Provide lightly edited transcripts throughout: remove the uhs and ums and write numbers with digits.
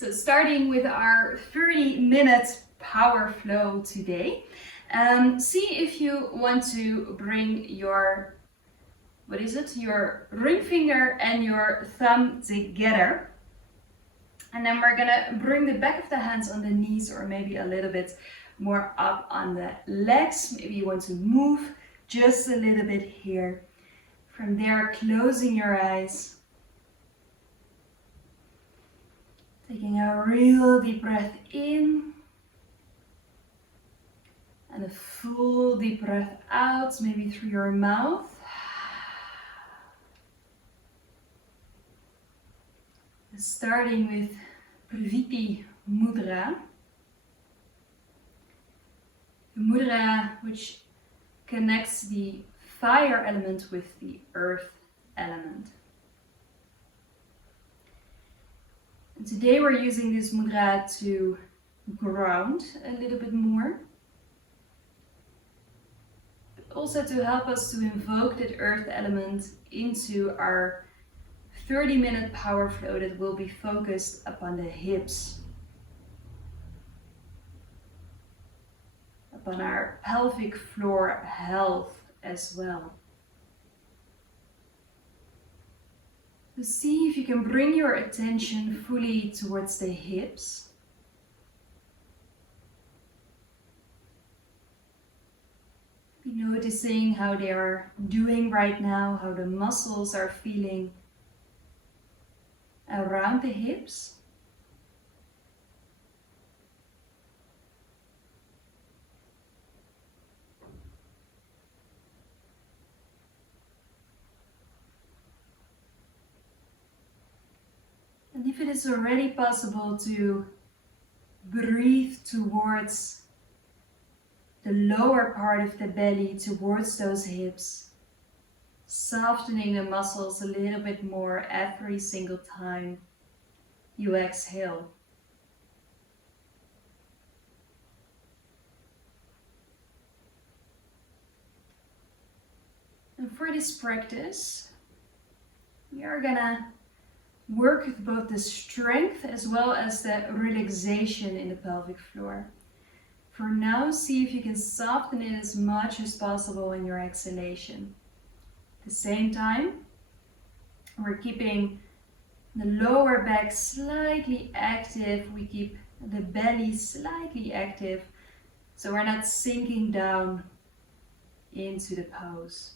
So starting with our 30-minute power flow today. See if you want to bring your, your ring finger and your thumb together. And then we're gonna bring the back of the hands on the knees, or maybe a little bit more up on the legs. Maybe you want to move just a little bit here. From there, closing your eyes. Taking a real deep breath in. And a full deep breath out, maybe through your mouth. Starting with Praviti Mudra. The mudra which connects the fire element with the earth element. And today we're using this mudra to ground a little bit more. But also to help us to invoke that earth element into our 30-minute power flow that will be focused upon the hips, upon our pelvic floor health as well. So see if you can bring your attention fully towards the hips. Be noticing how they are doing right now, how the muscles are feeling around the hips. And if it is already possible to breathe towards the lower part of the belly, towards those hips, softening the muscles a little bit more every single time you exhale. And for this practice, we are gonna work with both the strength as well as the relaxation in the pelvic floor. For now, see if you can soften it as much as possible in your exhalation. At the same time, we're keeping the lower back slightly active. We keep the belly slightly active, so we're not sinking down into the pose.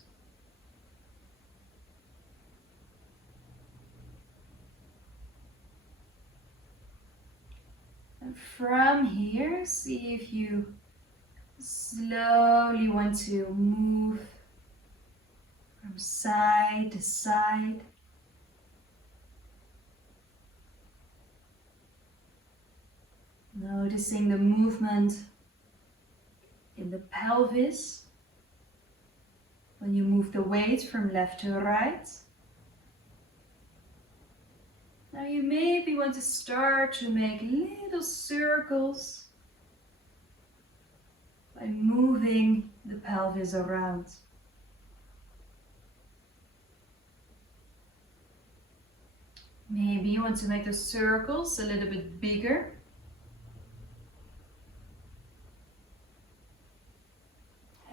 And from here, see if you slowly want to move from side to side. Noticing the movement in the pelvis when you move the weight from left to right. Now you maybe want to start to make little circles by moving the pelvis around. Maybe you want to make the circles a little bit bigger.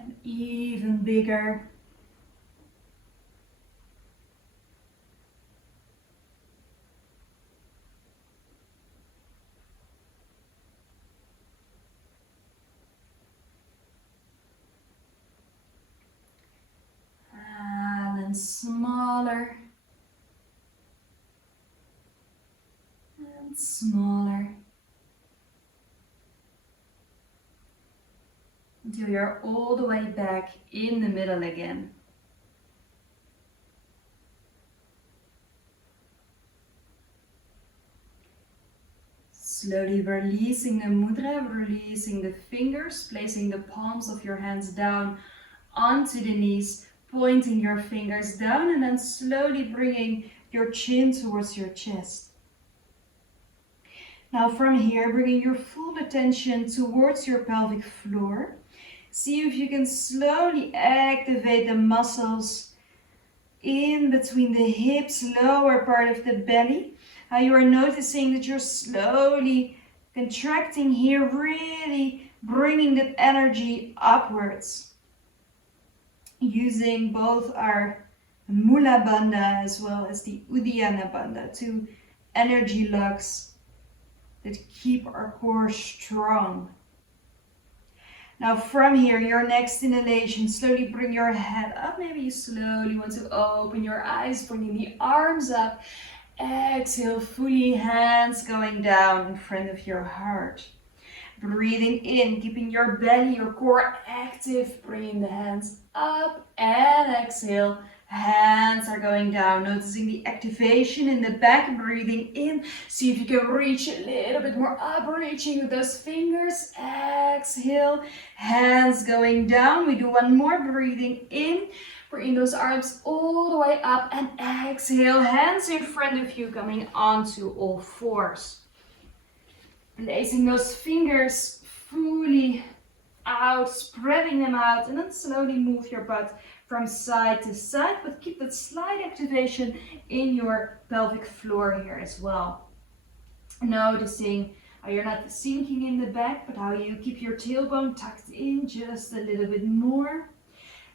And even bigger. And then smaller. And smaller. Until you're all the way back in the middle again. Slowly releasing the mudra, releasing the fingers, placing the palms of your hands down onto the knees, pointing your fingers down, and then slowly bringing your chin towards your chest. Now from here, bringing your full attention towards your pelvic floor. See if you can slowly activate the muscles in between the hips, lower part of the belly. How you are noticing that you're slowly contracting here, really bringing that energy upwards. Using both our Mula Bandha as well as the Uddiyana Bandha, two energy lugs that keep our core strong. Now from here, your next inhalation, slowly bring your head up. Maybe you slowly want to open your eyes, bringing the arms up. Exhale, fully hands going down in front of your heart. Breathing in, keeping your belly, your core active, bringing the hands up, and exhale. Hands are going down, noticing the activation in the back, breathing in. See if you can reach a little bit more up, reaching with those fingers. Exhale, hands going down. We do one more, breathing in. Bring those arms all the way up and exhale. Hands in front of you, coming onto all fours. Placing those fingers fully out, spreading them out, and then slowly move your butt from side to side, but keep that slight activation in your pelvic floor here as well. Noticing how you're not sinking in the back, but how you keep your tailbone tucked in just a little bit more.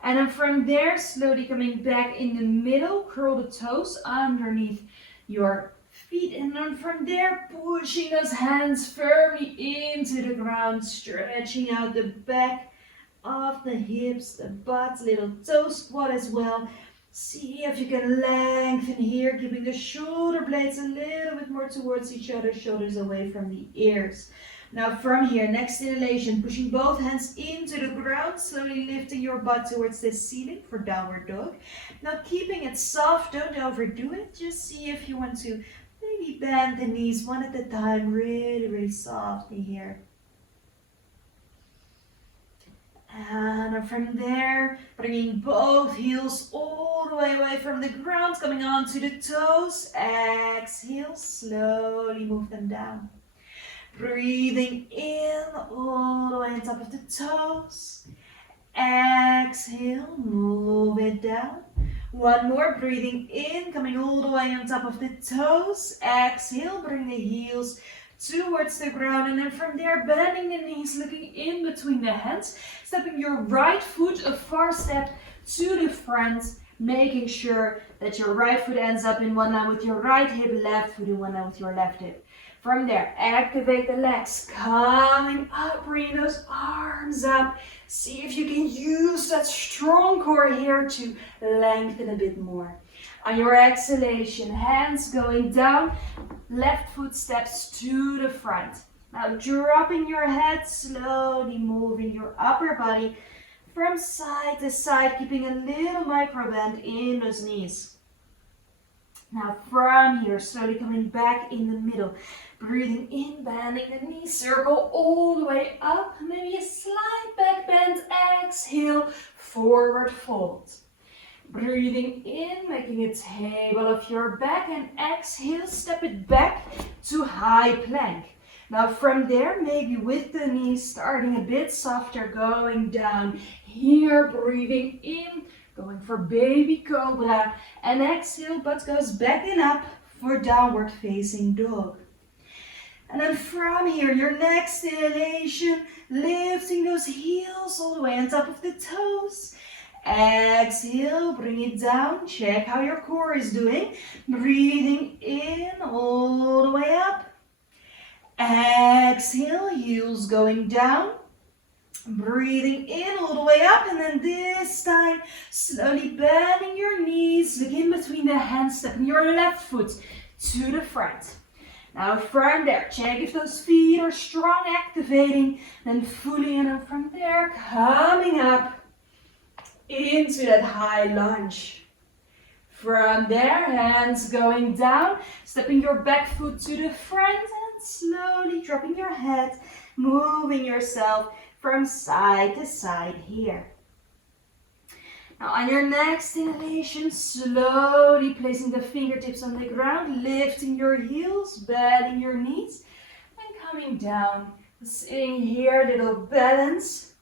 And then from there, slowly coming back in the middle, curl the toes underneath your feet, and then from there, pushing those hands firmly into the ground, stretching out the back of the hips, the butt, little toe squat as well. See if you can lengthen here, keeping the shoulder blades a little bit more towards each other, shoulders away from the ears. Now from here, next inhalation, pushing both hands into the ground, slowly lifting your butt towards the ceiling for downward dog. Now keeping it soft, don't overdo it, just see if you want to maybe bend the knees one at a time, really softly here. And from there, bringing both heels all the way away from the ground, coming onto the toes. Exhale, slowly move them down. Breathing in all the way on top of the toes. Exhale, move it down. One more, breathing in, coming all the way on top of the toes. Exhale, bring the heels towards the ground, and then from there, bending the knees, looking in between the hands, stepping your right foot a far step to the front, making sure that your right foot ends up in one line with your right hip, left foot in one line with your left hip. From there, activate the legs, coming up, bring those arms up. See if you can use that strong core here to lengthen a bit more. On your exhalation, hands going down, left foot steps to the front. Now dropping your head, slowly moving your upper body from side to side, keeping a little micro bend in those knees. Now from here, slowly coming back in the middle. Breathing in, bending the knee, circle all the way up. Maybe a slight back bend, exhale, forward fold. Breathing in, making a table of your back, and exhale, step it back to high plank. Now from there, maybe with the knees starting a bit softer, going down here, breathing in, going for baby cobra, and exhale, butt goes back and up for downward facing dog. And then from here, your next inhalation, lifting those heels all the way on top of the toes. Exhale, bring it down. Check how your core is doing. Breathing in all the way up. Exhale, heels going down. Breathing in all the way up, and then this time, slowly bending your knees. Look in between the hands, stepping your left foot to the front. Now from there, check if those feet are strong, activating, then fully, and then from there, coming up into that high lunge. From there, hands going down, stepping your back foot to the front, and slowly dropping your head, moving yourself from side to side here. Now on your next inhalation, slowly placing the fingertips on the ground, lifting your heels, bending your knees, and coming down. Sitting here, little balance.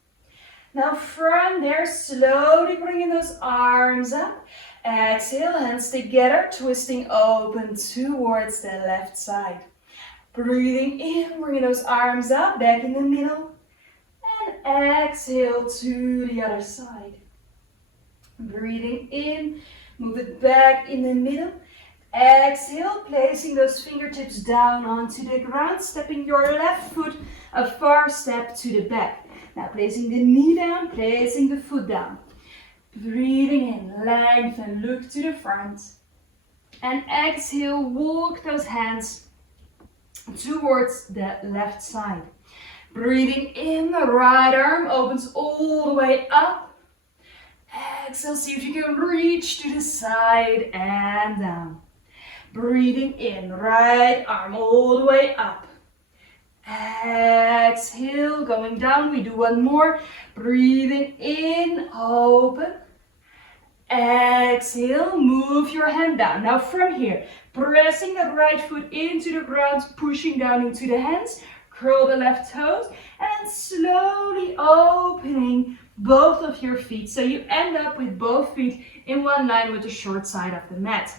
Now from there, slowly bringing those arms up. Exhale, hands together, twisting open towards the left side. Breathing in, bring those arms up, back in the middle. And exhale to the other side. Breathing in, move it back in the middle. Exhale, placing those fingertips down onto the ground, stepping your left foot a far step to the back. Now placing the knee down, placing the foot down. Breathing in, lengthen, look to the front. And exhale, walk those hands towards the left side. Breathing in, the right arm opens all the way up. Exhale, see if you can reach to the side and down. Breathing in, right arm all the way up. Exhale, going down, we do one more. Breathing in, open. Exhale, move your hand down. Now from here, pressing that right foot into the ground, pushing down into the hands. Curl the left toes and slowly opening both of your feet so you end up with both feet in one line with the short side of the mat.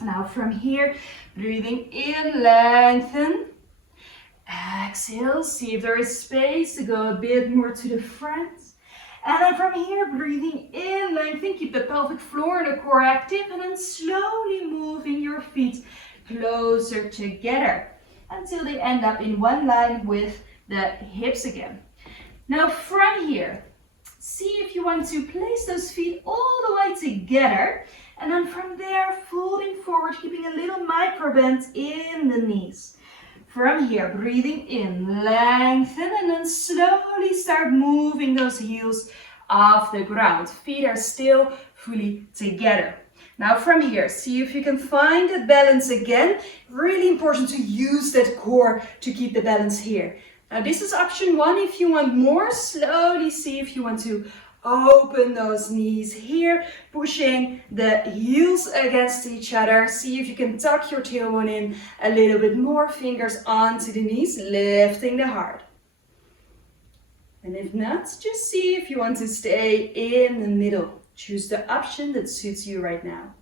Now from here, breathing in, lengthen. Exhale, see if there is space to go a bit more to the front. And then from here, breathing in, lengthen, keep the pelvic floor and the core active, and then slowly moving your feet closer together until they end up in one line with the hips again. Now from here, see if you want to place those feet all the way together, and then from there, folding forward, keeping a little micro bend in the knees. From here, breathing in, lengthen, and then slowly start moving those heels off the ground. Feet are still fully together. Now from here, see if you can find the balance again. Really important to use that core to keep the balance here. Now this is option one. If you want more, slowly see if you want to open those knees here, pushing the heels against each other. See if you can tuck your tailbone in a little bit more, fingers onto the knees, lifting the heart. And if not, just see if you want to stay in the middle. Choose the option that suits you right now.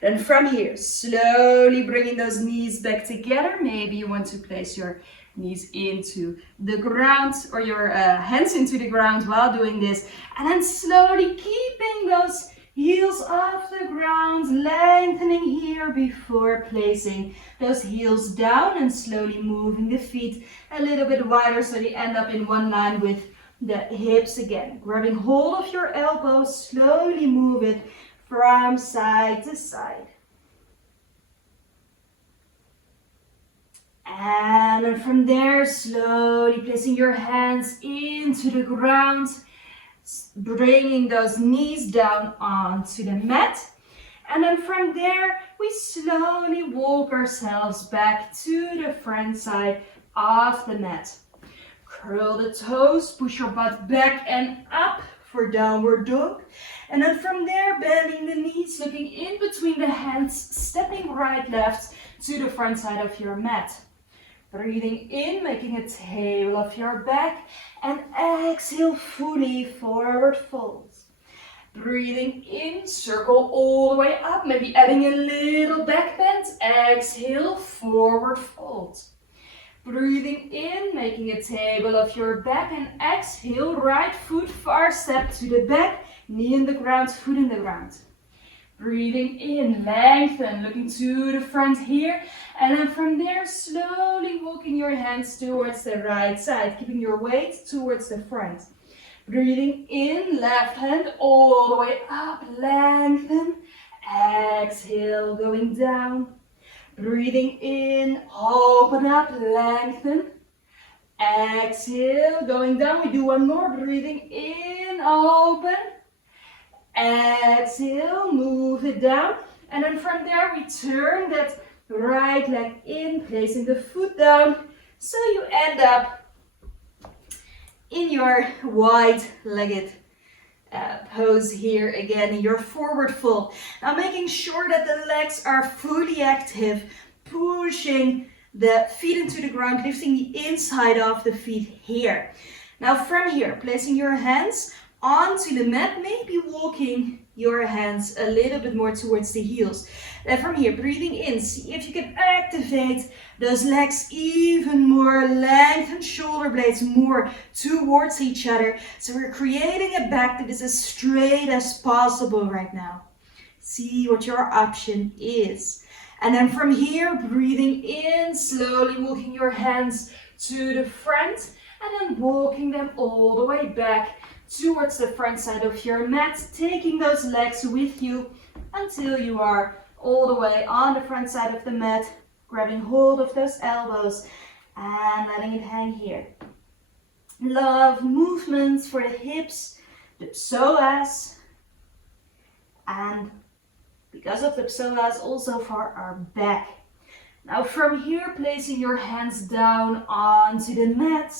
Then from here, slowly bringing those knees back together. Maybe you want to place your knees into the ground or your hands into the ground while doing this. And then slowly keeping those heels off the ground, lengthening here before placing those heels down and slowly moving the feet a little bit wider so they end up in one line with the hips again. Grabbing hold of your elbows, slowly move it from side to side. And then from there, slowly placing your hands into the ground, bringing those knees down onto the mat. And then from there, we slowly walk ourselves back to the front side of the mat. Curl the toes, push your butt back and up for downward dog. And then from there, bending the knees, looking in between the hands, stepping right, left to the front side of your mat. Breathing in, making a tail of your back, and exhale fully forward fold. Breathing in, circle all the way up, maybe adding a little back bend. Exhale, forward fold. Breathing in, making a table of your back, and exhale, right foot far step to the back, knee in the ground, foot in the ground. Breathing in, lengthen, looking to the front here, and then from there, slowly walking your hands towards the right side, keeping your weight towards the front. Breathing in, left hand all the way up, lengthen, exhale, going down. Breathing in, open up, lengthen, exhale, going down. We do one more, breathing in, open, exhale, move it down, and then from there we turn that right leg in, placing the foot down, so you end up in your wide-legged pose here again, in your forward fold. Now making sure that the legs are fully active, pushing the feet into the ground, lifting the inside of the feet here. Now from here, placing your hands onto the mat, maybe walking your hands a little bit more towards the heels. Then from here, breathing in, see if you can activate those legs even more, lengthen shoulder blades more towards each other. So we're creating a back that is as straight as possible right now. See what your option is. And then from here, breathing in, slowly walking your hands to the front and then walking them all the way back towards the front side of your mat, taking those legs with you until you are all the way on the front side of the mat, grabbing hold of those elbows and letting it hang here. Love movements for the hips, the psoas, and because of the psoas, also for our back. Now from here, placing your hands down onto the mat,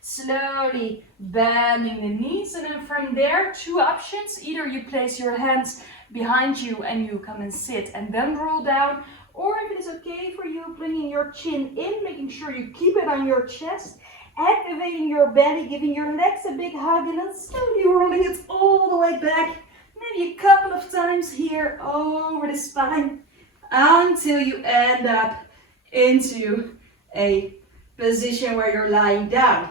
slowly bending the knees, and then from there, two options. Either you place your hands behind you and you come and sit and then roll down, or if it is okay for you, bringing your chin in, making sure you keep it on your chest, activating your belly, giving your legs a big hug, and then slowly rolling it all the way back. Maybe a couple of times here over the spine until you end up into a position where you're lying down.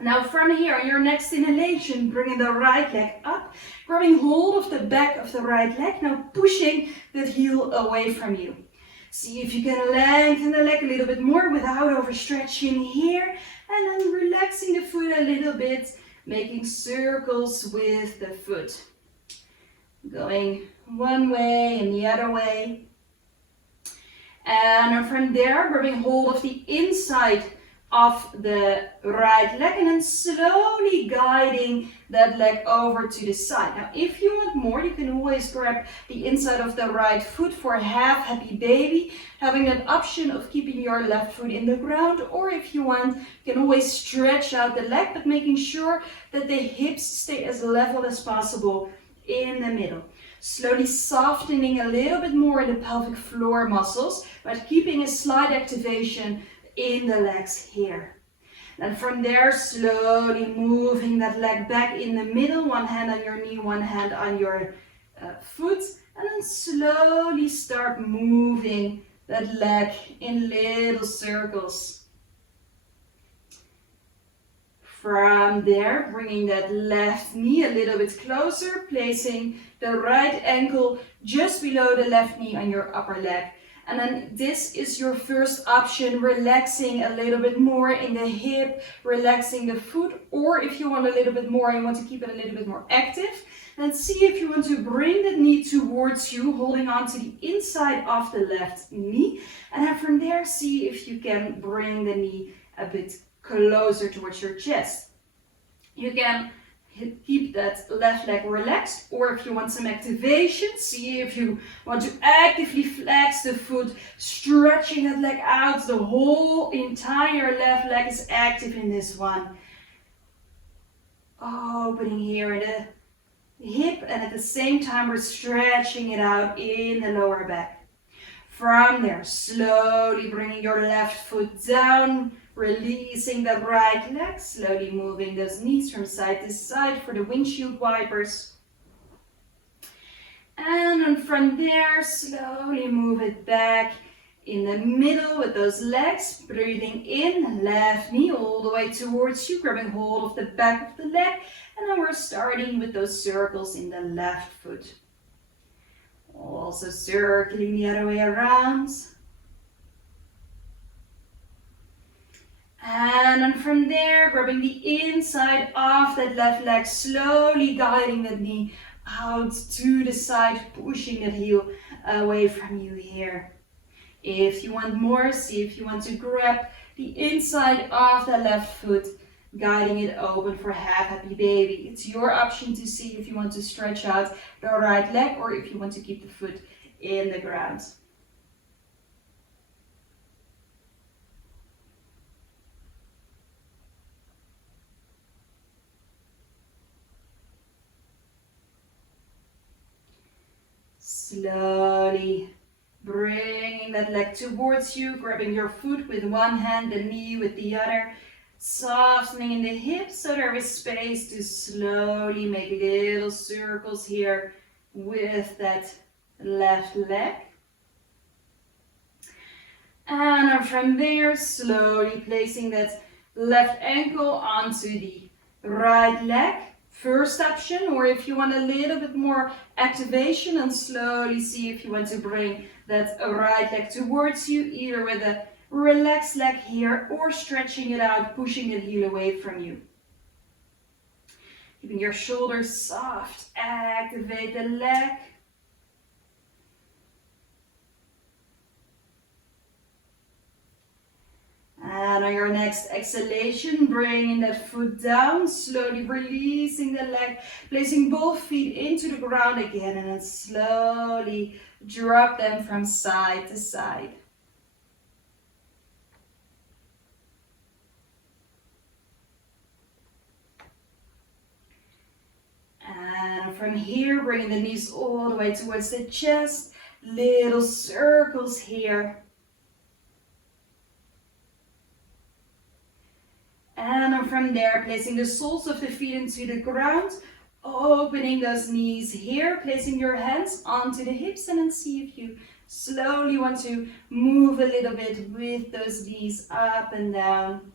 Now from here, on your next inhalation, bringing the right leg up, grabbing hold of the back of the right leg, now pushing that heel away from you. See if you can lengthen the leg a little bit more without overstretching here, and then relaxing the foot a little bit, making circles with the foot. Going one way and the other way. And from there, grabbing hold of the inside of the right leg and then slowly guiding that leg over to the side. Now, if you want more, you can always grab the inside of the right foot for a half happy baby, having that option of keeping your left foot in the ground, or if you want, you can always stretch out the leg, but making sure that the hips stay as level as possible in the middle. Slowly softening a little bit more in the pelvic floor muscles, but keeping a slight activation in the legs here. Then from there, slowly moving that leg back in the middle, one hand on your knee, one hand on your foot, and then slowly start moving that leg in little circles. From there, bringing that left knee a little bit closer, placing the right ankle just below the left knee on your upper leg. And then this is your first option, relaxing a little bit more in the hip, relaxing the foot, or if you want a little bit more and want to keep it a little bit more active, then see if you want to bring the knee towards you, holding on to the inside of the left knee. And then from there, see if you can bring the knee a bit closer towards your chest. You can keep that left leg relaxed, or if you want some activation, see if you want to actively flex the foot, stretching that leg out. The whole entire left leg is active in this one. Opening here in the hip, and at the same time we're stretching it out in the lower back. From there, slowly bringing your left foot down, releasing the right leg, slowly moving those knees from side to side for the windshield wipers. And then from there, slowly move it back in the middle with those legs. Breathing in, left knee all the way towards you, grabbing hold of the back of the leg. And then we're starting with those circles in the left foot. Also circling the other way around. And then from there, grabbing the inside of that left leg, slowly guiding that knee out to the side, pushing that heel away from you here. If you want more, see if you want to grab the inside of the left foot, guiding it open for half happy baby. It's your option to see if you want to stretch out the right leg or if you want to keep the foot in the ground. Slowly bringing that leg towards you, grabbing your foot with one hand, the knee with the other, Softening in the hips so there is space to slowly make little circles here with that left leg. And from there, slowly placing that left ankle onto the right leg. First option, or if you want a little bit more activation, and slowly see if you want to bring that right leg towards you, either with a relaxed leg here or stretching it out, pushing the heel away from you. Keeping your shoulders soft, activate the leg. And on your next exhalation, bringing that foot down, slowly releasing the leg, placing both feet into the ground again, and then slowly drop them from side to side. And from here, bringing the knees all the way towards the chest, little circles here. And from there, placing the soles of the feet into the ground, opening those knees here, placing your hands onto the hips, and then see if you slowly want to move a little bit with those knees up and down.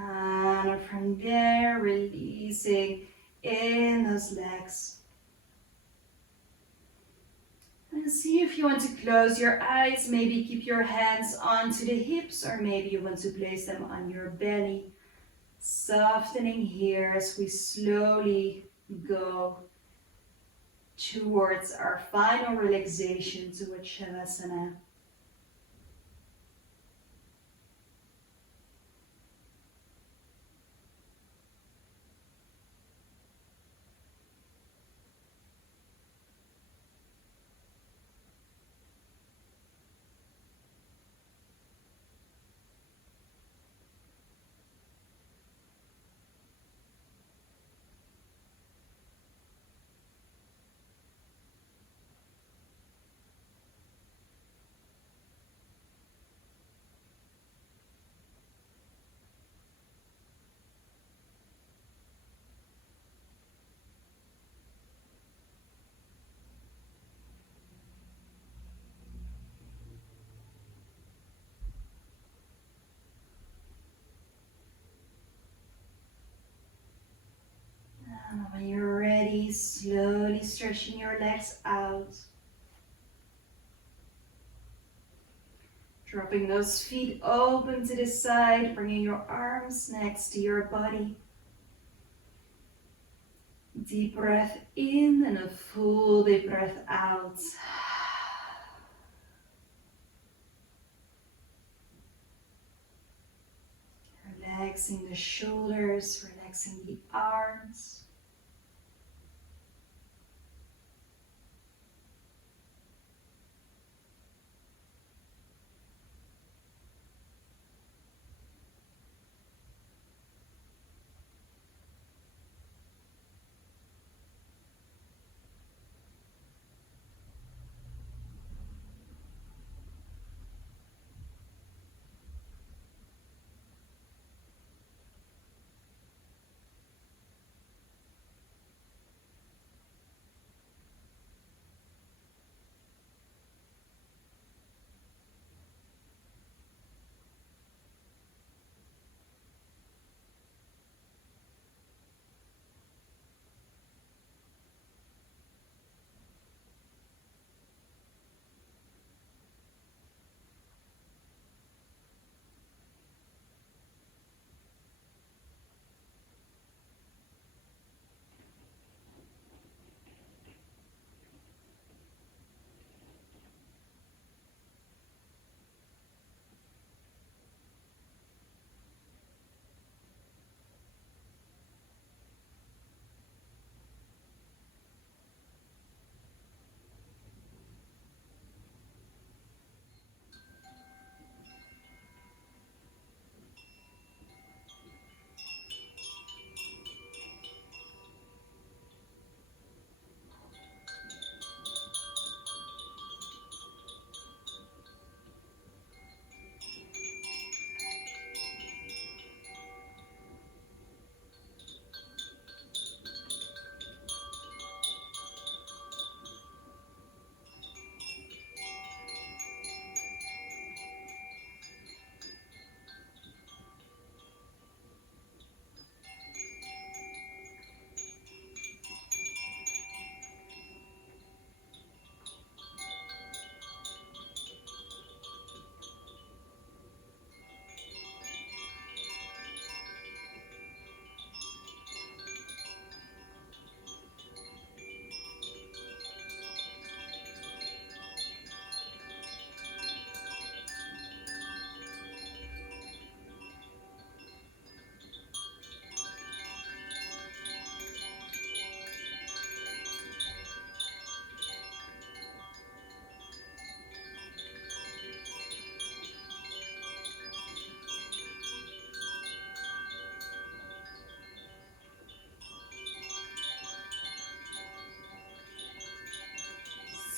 And from there, releasing in those legs. And see if you want to close your eyes, maybe keep your hands onto the hips, or maybe you want to place them on your belly. Softening here as we slowly go towards our final relaxation to Shavasana. And when you're ready, slowly stretching your legs out. Dropping those feet open to the side, bringing your arms next to your body. Deep breath in and a full deep breath out. Relaxing the shoulders, relaxing the arms.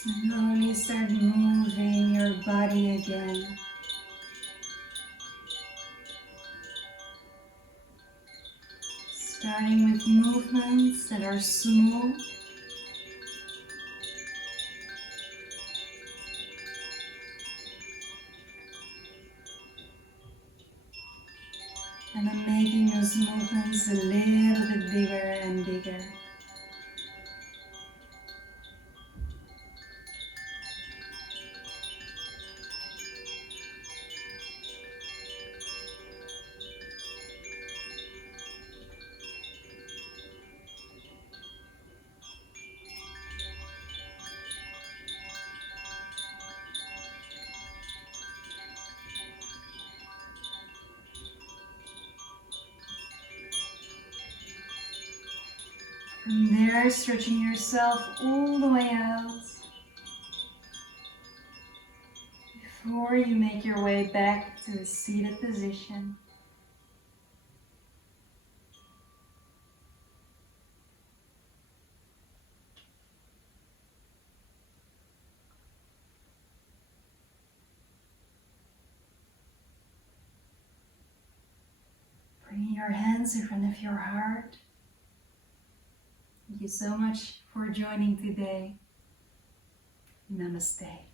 Slowly start moving your body again. Starting with movements that are small. And then making those movements a little bit bigger and bigger. From there, stretching yourself all the way out before you make your way back to a seated position. Bring your hands in front of your heart. Thank you so much for joining today. Namaste.